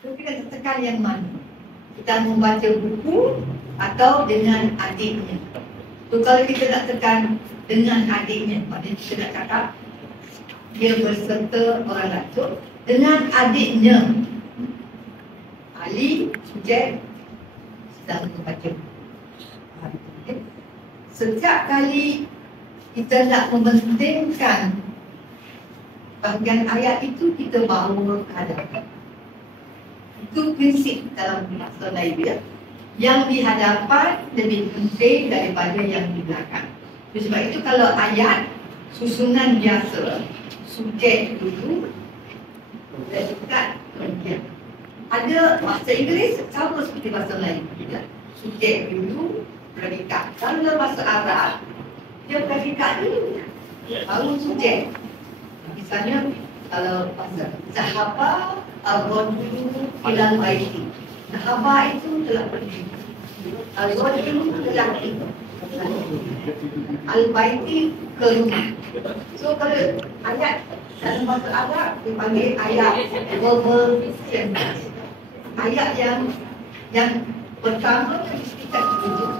So kita tekan yang mana? Kita membaca buku atau dengan adiknya. So kalau kita nak tekan dengan adiknya, maknanya kita nak cakap dia berserta orang lain. Dengan adiknya, Ali, subjek, sedang membaca. Setiap kali kita nak mementingkan bahagian ayat itu, kita bawa ke hadapan. Itu prinsip dalam bahasa Melayu ya. Yang di hadapan lebih penting daripada yang di belakang. Sebab itu kalau ayat susunan biasa, subjek dulu, predikat kemudian. Ada bahasa Inggeris sama seperti bahasa Melayu ya. Subjek dulu, predikat. Kalau bahasa Arab, dia predikat dulu, baru subjek. Misalnya kalau bahasa Zahaba al-Rajulu ilal baiti. Zahaba itu telah pergi. Al-Rajulu telah pergi. Al-Baiti ke rumah. So kalau ayat dalam bahasa Arab dipanggil ayat verbal sentence. Ayat yang pertama kita tunjuk.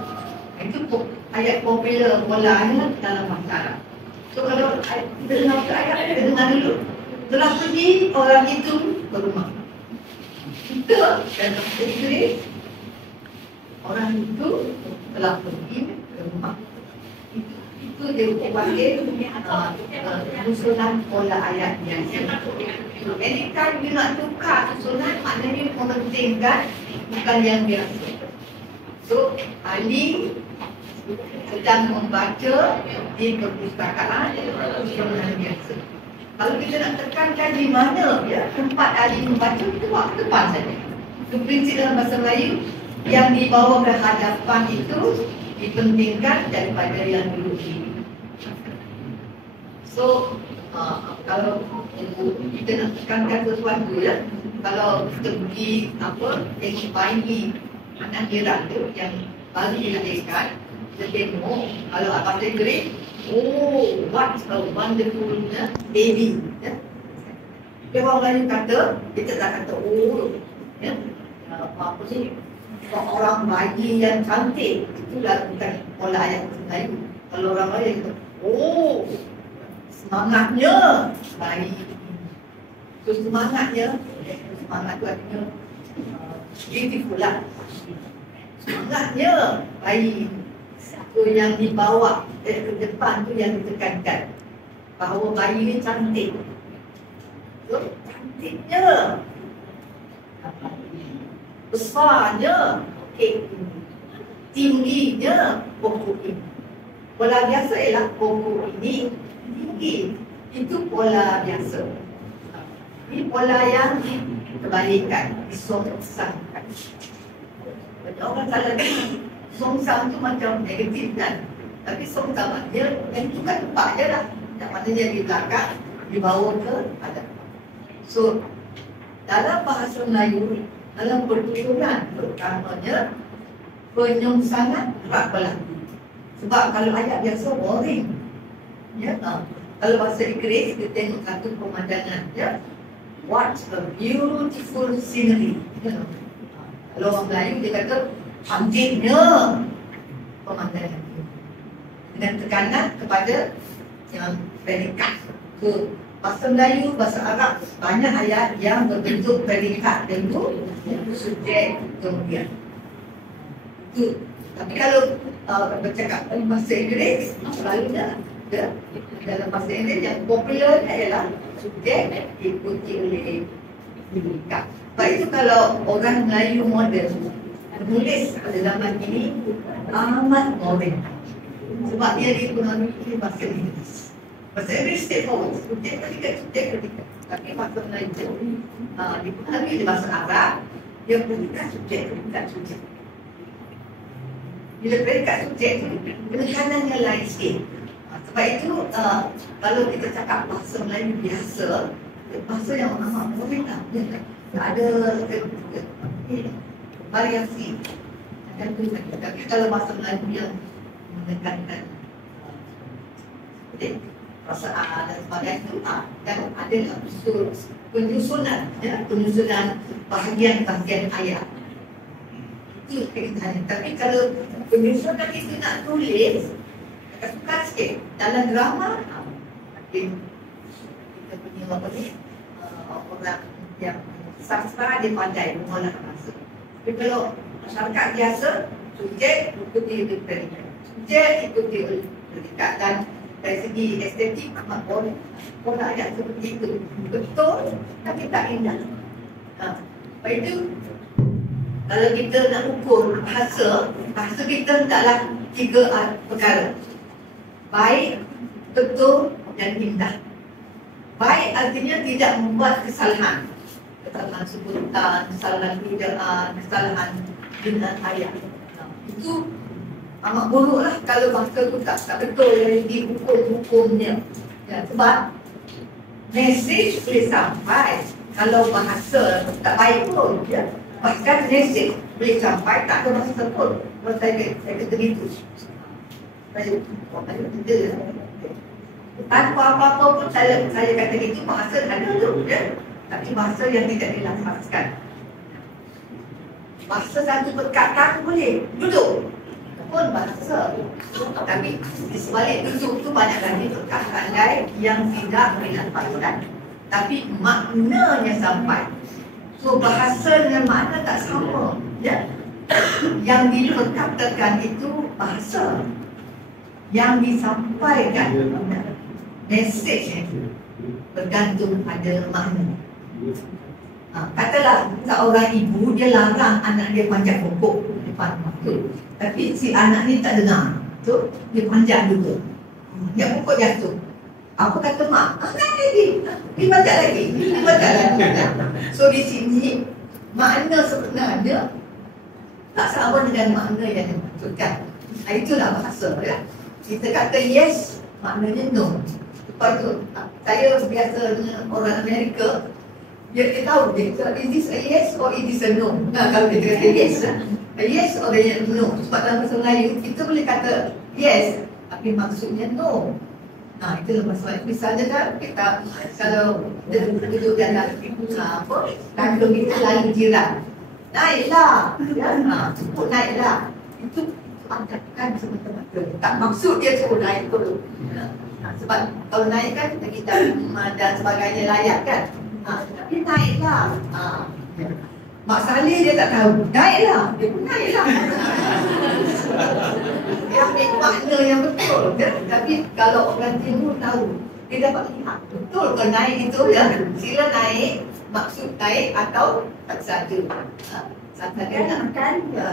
Itu ayat popular polanya dalam bahasa Arab. So kalau kita dengar ayat, kita dengar dulu. Telah pergi orang itu ke rumah. Kita dalam bahasa Inggeris, orang itu telah pergi ke rumah. Itu dia panggil susunan pola ayat yang anytime you nak tukar susunan, maknanya mementingkan bukan yang biasa. So Ali sedang membaca di perpustakaan susunan biasa. Kalau kita nak tekankan di mana ya tempat Ali membaca, itu waktu depan saja. Itu prinsip dalam bahasa Melayu, yang dibawa ke hadapan itu dipentingkan daripada yang dulu ini. So kalau kita nak tekankan sesuatu ya, kalau kita pergi tengok bayi anak jiran tu yang baru dilahirkan, kita tengok kalau bahasa Inggeris, oh what a wonderful baby ya. Dia orang Melayu kata, kita tak kata oh ya, apa sih, orang bayi yang cantik, itulah bukan pola ayat Melayu. Kalau orang Melayu kata, oh semangatnya bayi. So semangat tu artinya beautiful lah. Semangatnya bayi. So yang dibawa ke depan tu yang ditekankan, bahawa bayi ni cantik. So cantiknya, besarnya kek ini, tingginya pokok ini. Pola biasa ialah pokok ini tinggi, itu pola biasa. Ini pola yang dikebalikan, disongsangkan. Banyak orang salah ni, songsang tu macam negatif kan, tapi songsang maknanya yang itu kan tempat je lah, yang maknanya di belakang dibawa ke hadapan. So dalam bahasa Melayu, dalam pertuturan terutamanya penyongsangan kerap berlaku. Sebab kalau ayat biasa boring ya, kalau bahasa Inggeris kita tengok satu pemandangan ya, what a beautiful scenery ya. Kalau orang Melayu dia kata cantiknya pemandangan itu, dengan tekanan kepada yang predikat. Ke bahasa Melayu, bahasa Arab banyak ayat yang berbentuk predikat dulu, subjek kemudian. Itu. Tapi kalau bercakap bahasa Inggeris, selalunya dalam bahasa Inggeris yang popular adalah subjek diikuti oleh predikat. Sebab itu kalau orang Melayu moden menulis pada zaman ini amat boring, sebab dia dipengaruhi bahasa Inggeris. Bahasa Inggeris straightforward, subjek predikat. Tapi bahasa Melayu dipengaruhi oleh bahasa Arab, dia predikat subjek. Bila predikat subjek tu, penekanannya lain sikit. Sebab itu kalau kita cakap bahasa Melayu biasa, bahasa yang amat boring lah. Tak ada variasi. Tapi kalau bahasa Melayu yang menekankan perasaan dan sebagainya itu, dan ada lah unsur penyusunan, ya, penyusunan bahagian-bahagian ayat. Itu kaitannya. Tapi kalau penyusunan itu nak tulis, agak sukar sikit. Dalam drama, kita punya apa ni, orang yang sastra dia pandai mengolah bahasa. Tapi kalau masyarakat biasa, subjek ikuti predikat, subjek ikuti predikat, dan dari segi estetik amat boleh ayat seperti itu betul tapi tak indah. Lepas itu kalau kita nak ukur bahasa kita hendaklah 3 perkara: baik, betul dan indah. Baik artinya tidak membuat kesalahan sebutan, kesalahan bidaan, kesalahan dengan ayat. Itu amat buruk lah kalau bahasa tu tak betul dari segi hukum-hukumnya. Ya, sebab mesej boleh sampai kalau bahasa tak baik pun, ya. Bahkan mesej boleh sampai tak ada bahasa pun. Kalau saya kata begitu, tanpa apa-apa pun saya kata gitu, bahasa ada tu, ya. Tapi bahasa yang tidak dilafazkan. Bahasa satu perkataan boleh duduk pun bahasa, tapi di sebalik duduk tu banyak lagi perkataan lain yang tidak dilafazkan tapi maknanya sampai. So bahasa dengan makna tak sama, ya. Yang diperkatakan itu bahasa, yang disampaikan mesej bergantung pada makna. Katalah seorang ibu dia larang anak dia panjat pokok depan waktu, tapi si anak ni tak dengar, tu dia panjat juga, dia pokok jatuh. Apa kata mak? Naik lagi, dia panjat lagi, dia panjat lagi. So di sini makna sebenarnya tak sama dengan makna yang dimaksudkan. Itulah bahasa, ya. Kita kata yes, maknanya no. Lepas tu saya biasa dengan orang Amerika, dia tahu dia is this a yes or is this a no. Kalau dia kata yes, a yes or a no. Sebab dalam bahasa Melayu kita boleh kata yes tapi maksudnya no. Itulah masalah. Misalnya kan kita kalau duduk dalam apa, tanggung kita lalu jiran, naiklah, ya, naiklah. Itu angkatkan semata-mata. Tak maksud dia suruh naik dulu. Sebab kalau naik kan kita dan sebagainya layak kan. Tapi naiklah. Mak Saleh dia tak tahu, naiklah. Dia pun naiklah. Dia ambil makna yang betul, ya. Tapi kalau orang timur tahu, dia dapat lihat betul ke naik itu, ya. Sila naik, maksud naik atau tak saja. Sampai dia nak makan, ya.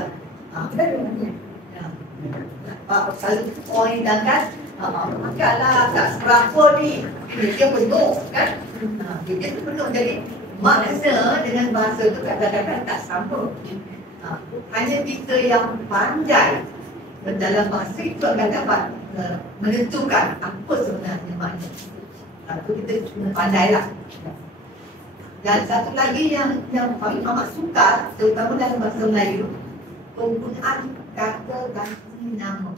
Kalau orang hidangkan, makanlah, tak seberapa ni. Dia penuh, kan? Dia penuh, jadi makna dengan bahasa tu kadang-kadang tak sama. Hanya kita yang pandai dalam bahasa itu akan dapat menentukan apa sebenarnya makna. Itu kita kena pandailah. Dan satu lagi yang paling amat sukar, terutama dalam bahasa Melayu, penggunaan kata ganti nama.